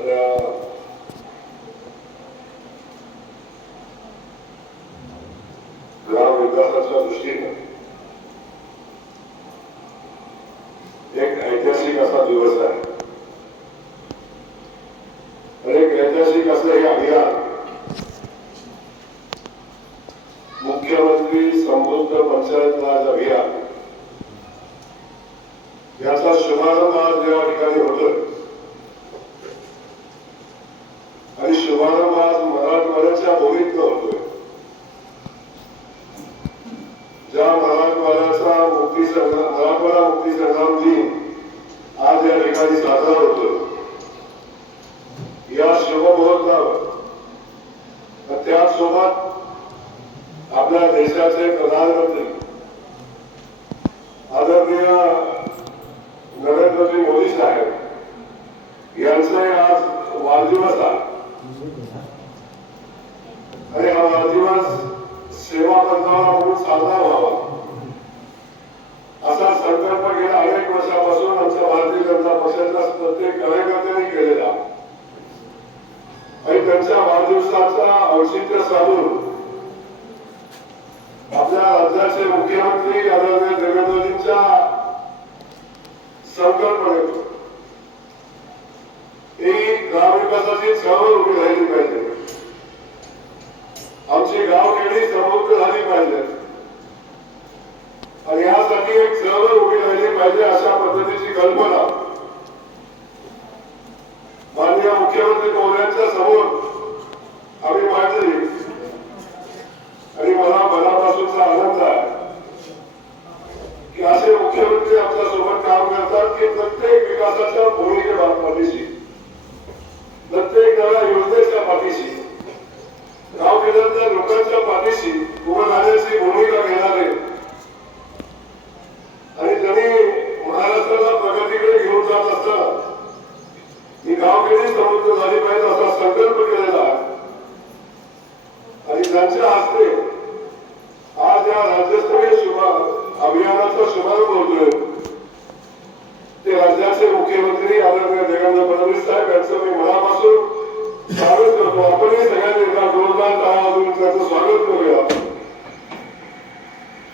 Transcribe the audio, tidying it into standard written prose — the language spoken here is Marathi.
आपल्या ग्राम विकासाच्या दृष्टीने एक ऐतिहासिक असा दिवस आहे आणि एक ऐतिहासिक असं हे अभियान मुख्यमंत्री समृद्ध पंचायत राज अभियान याचा शुभारंभ आज या ठिकाणी होतोय आणि शुभारंभ आज मराठवाड्याच्या भूमीतनं होतोय. ज्या मराठवाड्याचा मराठवाडा मुक्ती संग्राम दिन आज या ठिकाणी साजरा होतोय, या शुभ मुहूर्तावर त्याचसोबत आपल्या देशाचे प्रधानमंत्री आदरणीय नरेंद्रजी मोदी साहेब यांचा आज वाढदिवस आहे आणि हा वाढदिवस सेवा पंधरावा म्हणून साजरा व्हावा असा संकल्प गेल्या अनेक वर्षापासून आमच्या भारतीय जनता पक्षाच्या प्रत्येक कार्यकर्त्यांनी केलेला आणि त्यांच्या वाढदिवसाचा औचित्य साधून आपल्या राज्याचे मुख्यमंत्री आदरणीय देवेंद्रजींच्या संकल्पनेतून ही ग्रामविकासाची चळवळ उभी राहिली पाहिजे. आमची गावखेडी समृद्ध झाली पाहिजे आणि यासाठी एक चळवळ उभी राहिली पाहिजे अशा पद्धतीची कल्पना माननीय मुख्यमंत्री महोदयांच्या समोर आम्ही मांडली आणि मला मनापासूनचा आनंद आहे की असे मुख्यमंत्री आमच्या सोबत काम करतात की प्रत्येक विकासाच्या भूमिके पाठीशी, प्रत्येक नव्या योजनेच्या पाठीशी, गावखेड्यातल्या लोकांच्या पाठीशी उभं राहण्याची भूमिका घेणारे आणि त्यांनी महाराष्ट्राला प्रगतीकडे घेऊन जात असताना ही गावखेडी समृद्ध झाली पाहिजे असा संकल्प केलेला आहे आणि त्यांच्या हस्ते आज या राज्यस्तरीय अभियानाचा शुभारंभ होतोय. ते राज्याचे मुख्यमंत्री आदरणीय देवेंद्र फडणवीस साहेब यांचं मी मनापासून स्वागत करतो. आपणही सगळ्यांनी एका जोरदार टाळ्या वाजवून त्याचं स्वागत करूया.